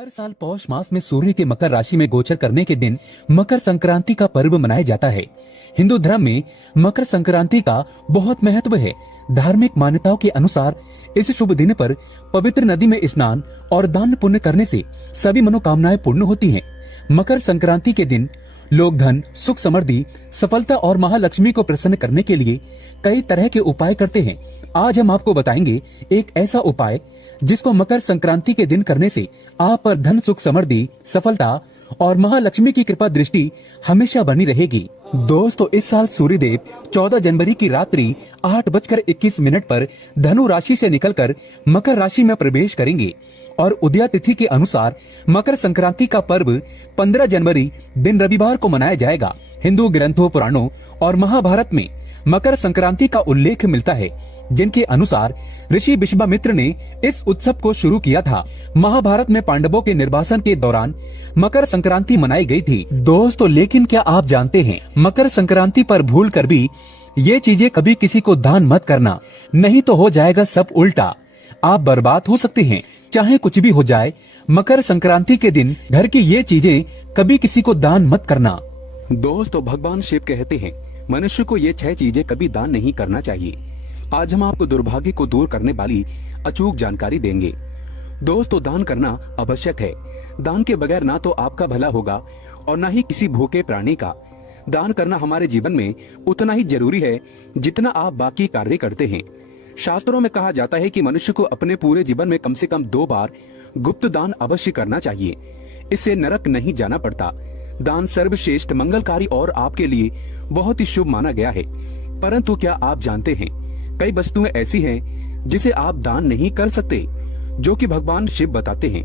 हर साल पौष मास में सूर्य के मकर राशि में गोचर करने के दिन मकर संक्रांति का पर्व मनाया जाता है। हिंदू धर्म में मकर संक्रांति का बहुत महत्व है। धार्मिक मान्यताओं के अनुसार इस शुभ दिन पर पवित्र नदी में स्नान और दान पुण्य करने से सभी मनोकामनाएं पूर्ण होती हैं। मकर संक्रांति के दिन लोग धन, सुख, समृद्धि, सफलता और महालक्ष्मी को प्रसन्न करने के लिए कई तरह के उपाय करते हैं। आज हम आपको बताएंगे एक ऐसा उपाय जिसको मकर संक्रांति के दिन करने से आप पर धन, सुख, समृद्धि, सफलता और महालक्ष्मी की कृपा दृष्टि हमेशा बनी रहेगी। दोस्तों, इस साल सूर्यदेव 14 जनवरी की रात्रि 8:21 पर धनु राशि से निकलकर मकर राशि में प्रवेश करेंगे और उदया तिथि के अनुसार मकर संक्रांति का पर्व 15 जनवरी दिन रविवार को मनाया जाएगा। हिंदू ग्रंथों, पुराणों और महाभारत में मकर संक्रांति का उल्लेख मिलता है, जिनके अनुसार ऋषि विश्वामित्र ने इस उत्सव को शुरू किया था। महाभारत में पांडवों के निर्वासन के दौरान मकर संक्रांति मनाई गई थी। दोस्तों, लेकिन क्या आप जानते हैं मकर संक्रांति पर भूल कर भी ये चीजें कभी किसी को दान मत करना, नहीं तो हो जाएगा सब उल्टा। आप बर्बाद हो सकते हैं, चाहे कुछ भी हो जाए। मकर संक्रांति के दिन घर की ये चीजें कभी किसी को दान मत करना। दोस्तों, भगवान शिव कहते हैं मनुष्य को ये 6 चीजें कभी दान नहीं करना चाहिए। आज हम आपको दुर्भाग्य को दूर करने वाली अचूक जानकारी देंगे। दोस्तों, दान करना आवश्यक है। दान के बगैर ना तो आपका भला होगा और ना ही किसी भूखे प्राणी का। दान करना हमारे जीवन में उतना ही जरूरी है जितना आप बाकी कार्य करते हैं। शास्त्रों में कहा जाता है कि मनुष्य को अपने पूरे जीवन में कम से कम 2 बार गुप्त दान अवश्य करना चाहिए। इससे नरक नहीं जाना पड़ता। दान सर्वश्रेष्ठ, मंगलकारी और आपके लिए बहुत ही शुभ माना गया है। परंतु क्या आप जानते हैं कई वस्तुएं ऐसी हैं जिसे आप दान नहीं कर सकते, जो कि भगवान शिव बताते हैं।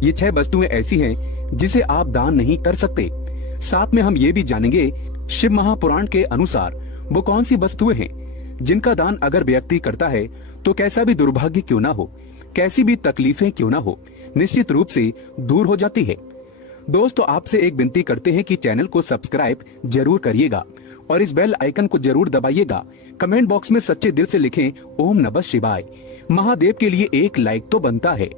ये 6 वस्तुएं ऐसी हैं जिसे आप दान नहीं कर सकते। साथ में हम ये भी जानेंगे शिव महापुराण के अनुसार वो कौन सी वस्तुएं हैं जिनका दान अगर व्यक्ति करता है तो कैसा भी दुर्भाग्य क्यों ना हो, कैसी भी तकलीफें क्यों ना हो, निश्चित रूप से दूर हो जाती है। दोस्तों, आपसे एक विनती करते हैं कि चैनल को सब्सक्राइब जरूर करिएगा और इस बेल आइकन को जरूर दबाइएगा। कमेंट बॉक्स में सच्चे दिल से लिखें ओम नमः शिवाय। महादेव के लिए एक लाइक तो बनता है।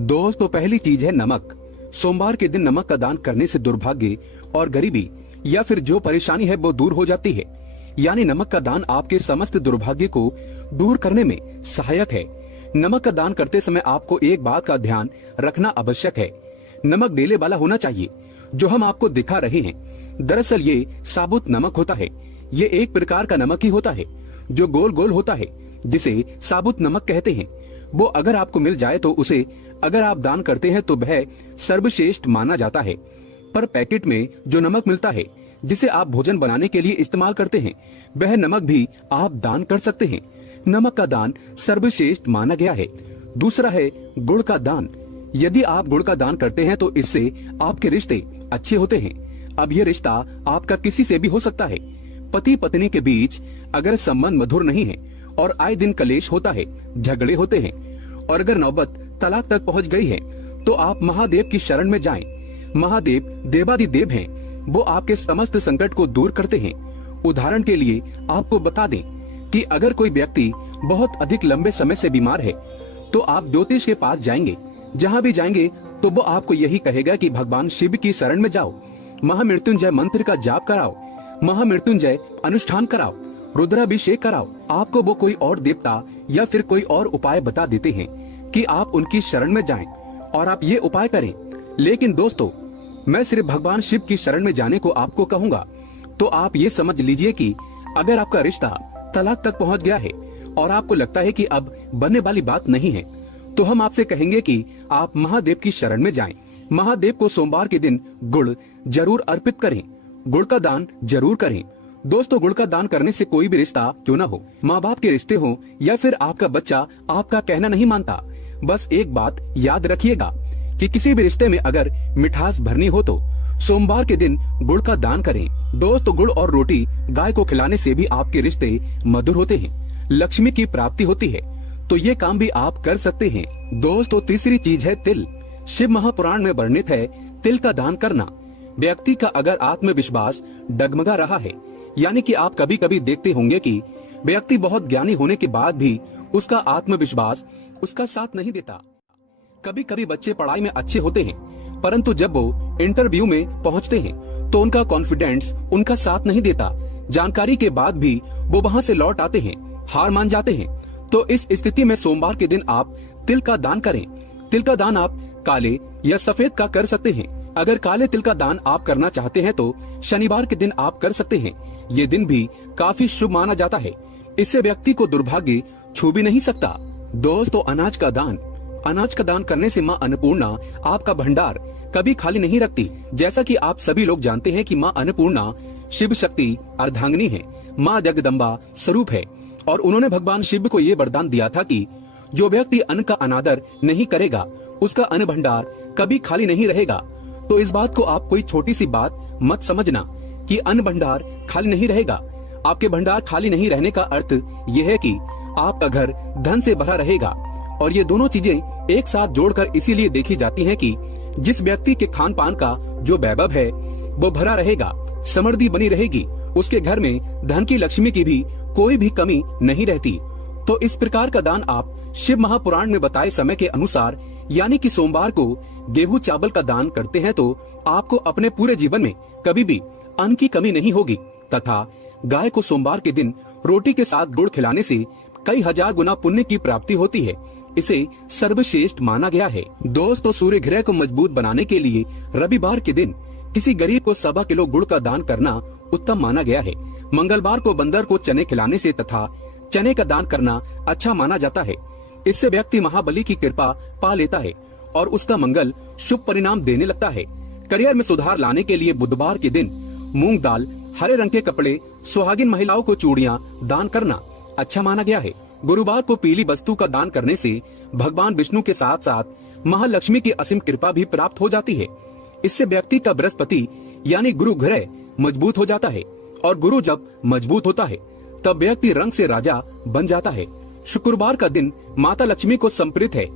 दोस्तों, पहली चीज है नमक। सोमवार के दिन नमक का दान करने से दुर्भाग्य और गरीबी या फिर जो परेशानी है वो दूर हो जाती है। यानी नमक का दान आपके समस्त दुर्भाग्य को दूर करने में सहायक है। नमक का दान करते समय आपको एक बात का ध्यान रखना आवश्यक है। नमक डेले वाला होना चाहिए। जो हम आपको दिखा रहे हैं दरअसल ये साबुत नमक होता है। ये एक प्रकार का नमक ही होता है जो गोल गोल होता है, जिसे साबुत नमक कहते हैं। वो अगर आपको मिल जाए तो उसे अगर आप दान करते हैं तो वह सर्वश्रेष्ठ माना जाता है। पर पैकेट में जो नमक मिलता है जिसे आप भोजन बनाने के लिए इस्तेमाल करते हैं, वह नमक भी आप दान कर सकते हैं। नमक का दान सर्वश्रेष्ठ माना गया है। दूसरा है गुड़ का दान। यदि आप गुड़ का दान करते हैं तो इससे आपके रिश्ते अच्छे होते हैं। अब ये रिश्ता आपका किसी से भी हो सकता है। पति पत्नी के बीच अगर संबंध मधुर नहीं है और आए दिन कलेश होता है, झगड़े होते हैं और अगर नौबत तलाक तक पहुंच गई है तो आप महादेव की शरण में जाएं। महादेव देवादिदेव हैं। वो आपके समस्त संकट को दूर करते हैं। उदाहरण के लिए आपको बता दें कि अगर कोई व्यक्ति बहुत अधिक लंबे समय से बीमार है तो आप ज्योतिष के पास जाएंगे। जहाँ भी जाएंगे तो वो आपको यही कहेगा कि भगवान शिव की शरण में जाओ, महामृत्युंजय मंत्र का जाप कराओ, महामृत्युंजय अनुष्ठान कराओ, रुद्राभिषेक कराओ। आपको वो कोई और देवता या फिर कोई और उपाय बता देते हैं कि आप उनकी शरण में जाएं और आप ये उपाय करें। लेकिन दोस्तों, मैं सिर्फ भगवान शिव की शरण में जाने को आपको कहूँगा। तो आप ये समझ लीजिए कि अगर आपका रिश्ता तलाक तक पहुँच गया है और आपको लगता है कि अब बनने वाली बात नहीं है, तो हम आपसे कहेंगे कि आप महादेव की शरण में जाएं। महादेव को सोमवार के दिन गुड़ जरूर अर्पित करें। गुड़ का दान जरूर करें। दोस्तों, गुड़ का दान करने से कोई भी रिश्ता क्यों ना हो, माँ बाप के रिश्ते हो या फिर आपका बच्चा आपका कहना नहीं मानता, बस एक बात याद रखिएगा कि किसी भी रिश्ते में अगर मिठास भरनी हो तो सोमवार के दिन गुड़ का दान करें। दोस्तों, गुड़ और रोटी गाय को खिलाने से भी आपके रिश्ते मधुर होते हैं, लक्ष्मी की प्राप्ति होती है। तो ये काम भी आप कर सकते हैं। दोस्तों, तीसरी चीज है तिल। शिव महापुराण में वर्णित है तिल का दान करना। व्यक्ति का अगर आत्मविश्वास डगमगा रहा है, यानी कि आप कभी कभी देखते होंगे कि व्यक्ति बहुत ज्ञानी होने के बाद भी उसका आत्मविश्वास उसका साथ नहीं देता। कभी कभी बच्चे पढ़ाई में अच्छे होते हैं परंतु जब वो इंटरव्यू में पहुंचते हैं तो उनका कॉन्फिडेंस उनका साथ नहीं देता। जानकारी के बाद भी वो वहां से लौट आते हैं, हार मान जाते हैं। तो इस स्थिति में सोमवार के दिन आप तिल का दान करें। तिल का दान आप काले या सफेद का कर सकते हैं। अगर काले तिल का दान आप करना चाहते हैं तो शनिवार के दिन आप कर सकते हैं। ये दिन भी काफी शुभ माना जाता है। इससे व्यक्ति को दुर्भाग्य छू भी नहीं सकता। दोस्तों, अनाज का दान करने से माँ अन्नपूर्णा आपका भंडार कभी खाली नहीं रखती। जैसा कि आप सभी लोग जानते हैं कि माँ अन्नपूर्णा शिव शक्ति अर्धांगिनी है, माँ जगदम्बा स्वरूप है और उन्होंने भगवान शिव को ये वरदान दिया था कि जो व्यक्ति अन्न का अनादर नहीं करेगा उसका अन्न भंडार कभी खाली नहीं रहेगा। तो इस बात को आप कोई छोटी सी बात मत समझना कि अन्न भंडार खाली नहीं रहेगा। आपके भंडार खाली नहीं रहने का अर्थ यह है कि आपका घर धन से भरा रहेगा। और ये दोनों चीजें एक साथ जोड़कर इसीलिए देखी जाती हैं कि जिस व्यक्ति के खान पान का जो वैभव है वो भरा रहेगा, समृद्धि बनी रहेगी, उसके घर में धन की लक्ष्मी की भी कोई भी कमी नहीं रहती। तो इस प्रकार का दान आप शिव महापुराण में बताए समय के अनुसार यानी कि सोमवार को गेहूं चावल का दान करते हैं तो आपको अपने पूरे जीवन में कभी भी अन्न की कमी नहीं होगी। तथा गाय को सोमवार के दिन रोटी के साथ गुड़ खिलाने से कई हजार गुना पुण्य की प्राप्ति होती है। इसे सर्वश्रेष्ठ माना गया है। दोस्तों, सूर्य ग्रह को मजबूत बनाने के लिए रविवार के दिन किसी गरीब को 1.25 किलो गुड़ का दान करना उत्तम माना गया है। मंगलवार को बंदर को चने खिलाने से तथा चने का दान करना अच्छा माना जाता है। इससे व्यक्ति महाबली की कृपा पा लेता है और उसका मंगल शुभ परिणाम देने लगता है। करियर में सुधार लाने के लिए बुधवार के दिन मूंग दाल, हरे रंग के कपड़े, सुहागिन महिलाओं को चूड़ियां दान करना अच्छा माना गया है। गुरुवार को पीली वस्तु का दान करने से भगवान विष्णु के साथ साथ महालक्ष्मी की असीम कृपा भी प्राप्त हो जाती है। इससे व्यक्ति का बृहस्पति यानी गुरु ग्रह मजबूत हो जाता है और गुरु जब मजबूत होता है तब व्यक्ति रंग से राजा बन जाता है। शुक्रवार का दिन माता लक्ष्मी को समर्पित है।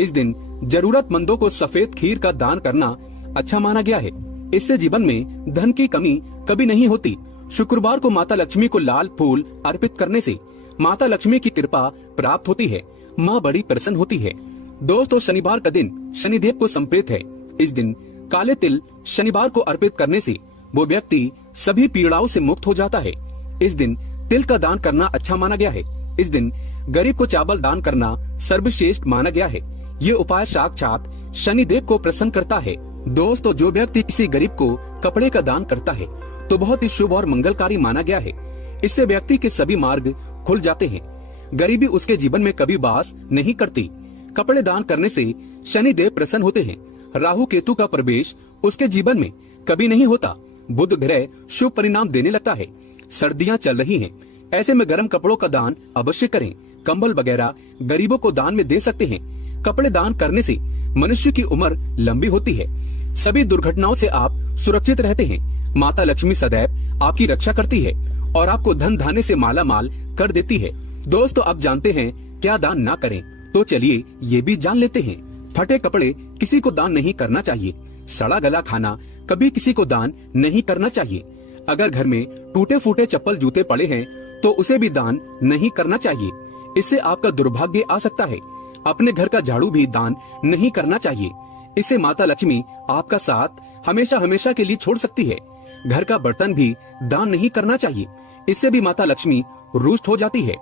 इस दिन जरूरतमंदों को सफेद खीर का दान करना अच्छा माना गया है। इससे जीवन में धन की कमी कभी नहीं होती। शुक्रवार को माता लक्ष्मी को लाल फूल अर्पित करने से माता लक्ष्मी की कृपा प्राप्त होती है, माँ बड़ी प्रसन्न होती है। दोस्तों, शनिवार का दिन शनिदेव को समर्पित है। इस दिन काले तिल शनिवार को अर्पित करने से वो व्यक्ति सभी पीड़ाओं से मुक्त हो जाता है। इस दिन तिल का दान करना अच्छा माना गया है। इस दिन गरीब को चावल दान करना सर्वश्रेष्ठ माना गया है। ये उपाय साक्षात शनिदेव को प्रसन्न करता है। दोस्तों, जो व्यक्ति किसी गरीब को कपड़े का दान करता है तो बहुत ही शुभ और मंगलकारी माना गया है। इससे व्यक्ति के सभी मार्ग खुल जाते हैं। गरीबी उसके जीवन में कभी वास नहीं करती। कपड़े दान करने से शनिदेव प्रसन्न होते हैं। राहु केतु का प्रवेश उसके जीवन में कभी नहीं होता। बुध ग्रह शुभ परिणाम देने लगता है। सर्दियां चल रही हैं, ऐसे में गर्म कपड़ों का दान अवश्य करें। कंबल वगैरह गरीबों को दान में दे सकते हैं। कपड़े दान करने से मनुष्य की उम्र लंबी होती है। सभी दुर्घटनाओं से आप सुरक्षित रहते हैं। माता लक्ष्मी सदैव आपकी रक्षा करती है और आपको धन धान्य से माला माल कर देती है। दोस्तों, अब जानते हैं क्या दान ना करें, तो चलिए ये भी जान लेते हैं। फटे कपड़े किसी को दान नहीं करना चाहिए। सड़ा गला खाना कभी किसी को दान नहीं करना चाहिए। अगर घर में टूटे फूटे चप्पल जूते पड़े हैं तो उसे भी दान नहीं करना चाहिए। इससे आपका दुर्भाग्य आ सकता है। अपने घर का झाड़ू भी दान नहीं करना चाहिए। इससे माता लक्ष्मी आपका साथ हमेशा हमेशा के लिए छोड़ सकती है। घर का बर्तन भी दान नहीं करना चाहिए। इससे भी माता लक्ष्मी रुष्ट हो जाती है।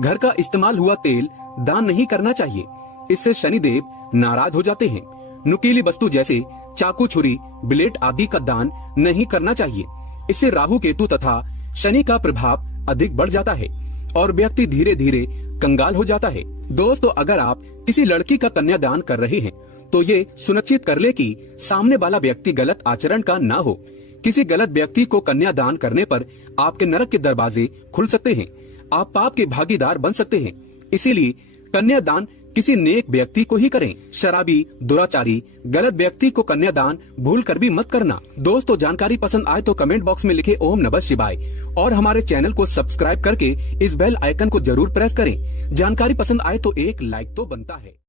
घर का इस्तेमाल हुआ तेल दान नहीं करना चाहिए। इससे शनिदेव नाराज हो जाते हैं। नुकीली वस्तु जैसे चाकू, छुरी, ब्लेड आदि का दान नहीं करना चाहिए। इससे राहु केतु तथा शनि का प्रभाव अधिक बढ़ जाता है और व्यक्ति धीरे धीरे कंगाल हो जाता है। दोस्तों, अगर आप किसी लड़की का कन्यादान कर रहे हैं तो ये सुनिश्चित कर ले कि सामने वाला व्यक्ति गलत आचरण का ना हो। किसी गलत व्यक्ति को कन्यादान करने पर आपके नरक के दरवाजे खुल सकते हैं। आप पाप के भागीदार बन सकते हैं। इसीलिए कन्यादान किसी नेक व्यक्ति को ही करें। शराबी, दुराचारी, गलत व्यक्ति को कन्यादान भूल कर भी मत करना। दोस्तों, जानकारी पसंद आए तो कमेंट बॉक्स में लिखे ओम नमः शिवाय और हमारे चैनल को सब्सक्राइब करके इस बेल आइकन को जरूर प्रेस करें। जानकारी पसंद आए तो एक लाइक तो बनता है।